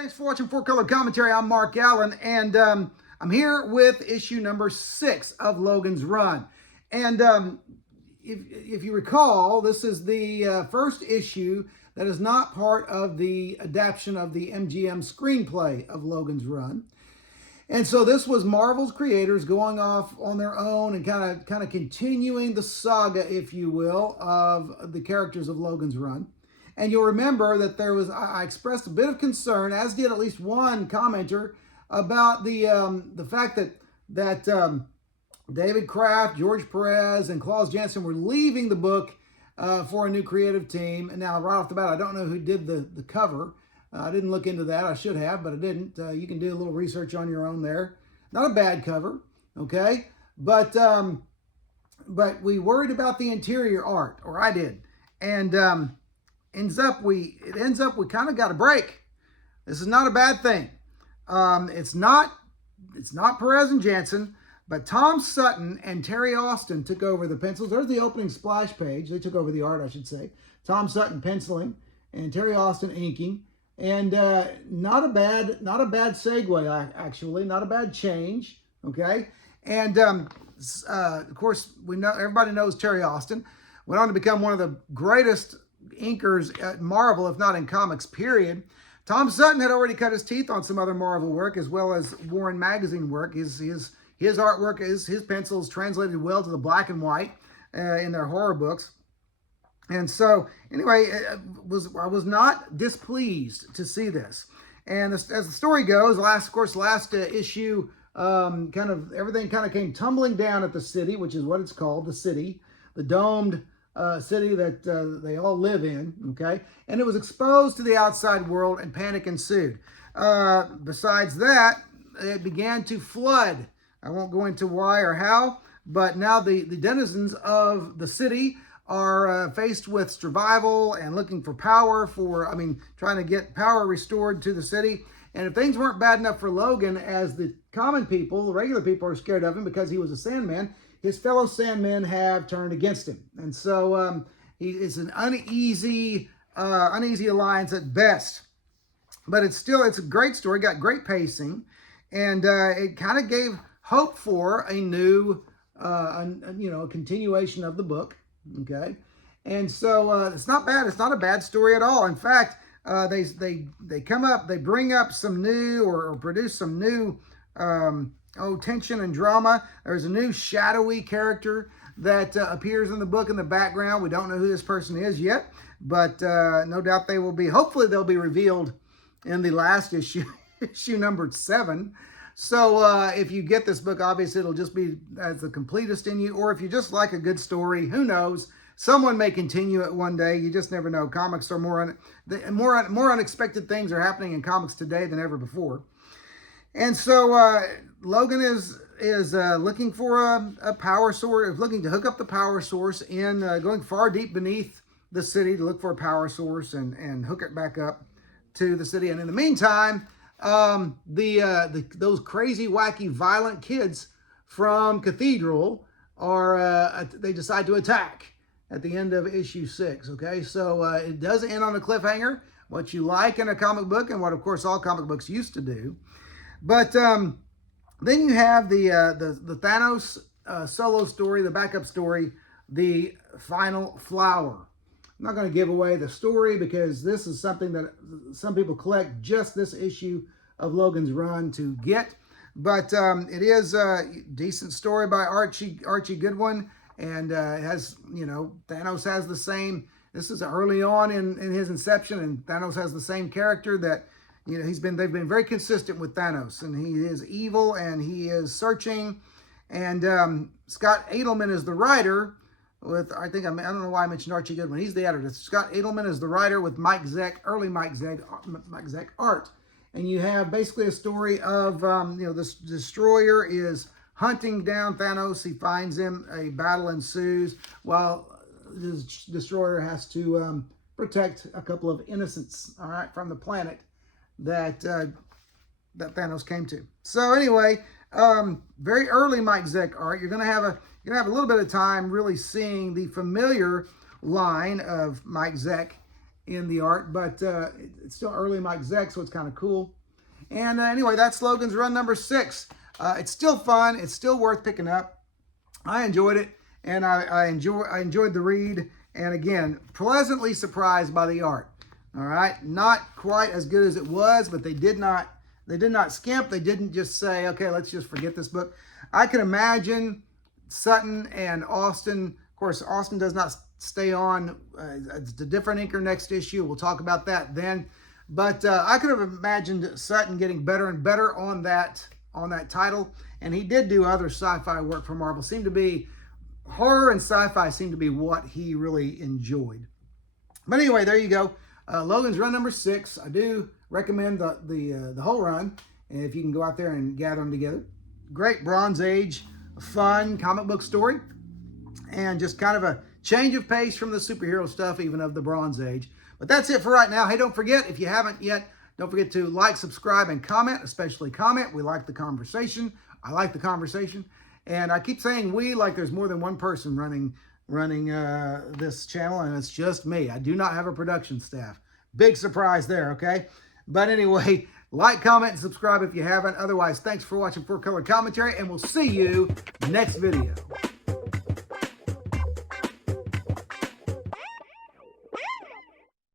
thanks for watching Four Color Commentary. I'm Mark Allen, and I'm here with issue number 6 of Logan's Run. And if you recall, this is the first issue that is not part of the adaptation of the MGM screenplay of Logan's Run. And so this was Marvel's creators going off on their own and kind of continuing the saga, if you will, of the characters of Logan's Run. And you'll remember that I expressed a bit of concern, as did at least one commenter, about the fact that David Kraft, George Perez, and Klaus Janson were leaving the book for a new creative team. And now, right off the bat, I don't know who did the cover. I didn't look into that. I should have, but I didn't. You can do a little research on your own there. Not a bad cover, okay? But we worried about the interior art, or I did. And it ends up we kind of got a break. This is not a bad thing. It's not Perez and Jansen, but Tom Sutton and Terry Austin took over the pencils. There's the opening splash page. They took over the art, I should say. Tom Sutton penciling and Terry Austin inking. And not a bad segue, actually, not a bad change, okay? And of course, everybody knows Terry Austin went on to become one of the greatest inkers at Marvel, if not in comics, period. Tom Sutton had already cut his teeth on some other Marvel work, as well as Warren Magazine work. His artwork, his pencils translated well to the black and white in their horror books. And so, anyway, I was not displeased to see this. And as the story goes, last issue, everything kind of came tumbling down at the city, which is what it's called, the city, the domed city that they all live in, okay? And it was exposed to the outside world, and panic ensued. Besides that, it began to flood. I won't go into why or how, but now the denizens of the city are faced with survival and looking for power trying to get power restored to the city. And if things weren't bad enough for Logan, as the common people, the regular people, are scared of him because he was a Sandman, his fellow Sandmen have turned against him. And so it's an uneasy alliance at best. But it's a great story, got great pacing, and it kind of gave hope for a new, a continuation of the book. Okay, and so it's not bad. It's not a bad story at all. In fact, they bring up some new or produce some new tension and drama. There's a new shadowy character that appears in the book in the background. We don't know who this person is yet, but no doubt they will be. Hopefully, they'll be revealed in the last issue, issue number 7. So if you get this book, obviously it'll just be as the completest in you, or if you just like a good story, who knows? Someone may continue it one day. You just never know. Comics are more unexpected things are happening in comics today than ever before. And so Logan is looking for a power source, looking to hook up the power source in going far deep beneath the city to look for a power source and hook it back up to the city. And in the meantime, those crazy, wacky, violent kids from Cathedral they decide to attack at the end of issue 6. Okay, so it does end on a cliffhanger, what you like in a comic book, and what, of course, all comic books used to do. But then you have the Thanos solo story, the backup story, the Final Flower. I'm not going to give away the story because this is something that some people collect just this issue of Logan's Run to get. But it is a decent story by Archie Goodwin. And it has, Thanos has the same, this is early on in his inception, and Thanos has the same character that, they've been very consistent with Thanos. And he is evil and he is searching. And Scott Edelman is the writer. I don't know why I mentioned Archie Goodwin. He's the editor. Scott Edelman is the writer with Mike Zeck art. And you have basically a story of, this destroyer is hunting down Thanos. He finds him. A battle ensues while this destroyer has to protect a couple of innocents, all right, from the planet that Thanos came to. So anyway, very early Mike Zeck art. You're gonna have a little bit of time really seeing the familiar line of Mike Zeck in the art, but it's still early in my exec, so it's kind of cool. And anyway, that's Logan's run number 6. It's still fun. It's still worth picking up. I enjoyed it, and I enjoyed the read. And again, pleasantly surprised by the art. All right, not quite as good as it was, but they did not skimp. They didn't just say, okay, let's just forget this book. I can imagine Sutton and Austin. Of course, Austin does not stay on. It's a different inker next issue. We'll talk about that then. But I could have imagined Sutton getting better and better on that title. And he did do other sci-fi work for Marvel. Seemed to be horror and sci-fi seemed to be what he really enjoyed. But anyway, there you go. Logan's run number 6. I do recommend the whole run. And if you can go out there and gather them together. Great Bronze Age, fun comic book story. And just kind of a change of pace from the superhero stuff, even of the Bronze Age. But that's it for right now. Hey, don't forget, if you haven't yet, don't forget to like, subscribe, and comment, especially comment. We like the conversation. I like the conversation. And I keep saying we like there's more than one person running this channel, and it's just me. I do not have a production staff. Big surprise there, okay? But anyway, like, comment, and subscribe if you haven't. Otherwise, thanks for watching 4 Color Commentary, and we'll see you next video.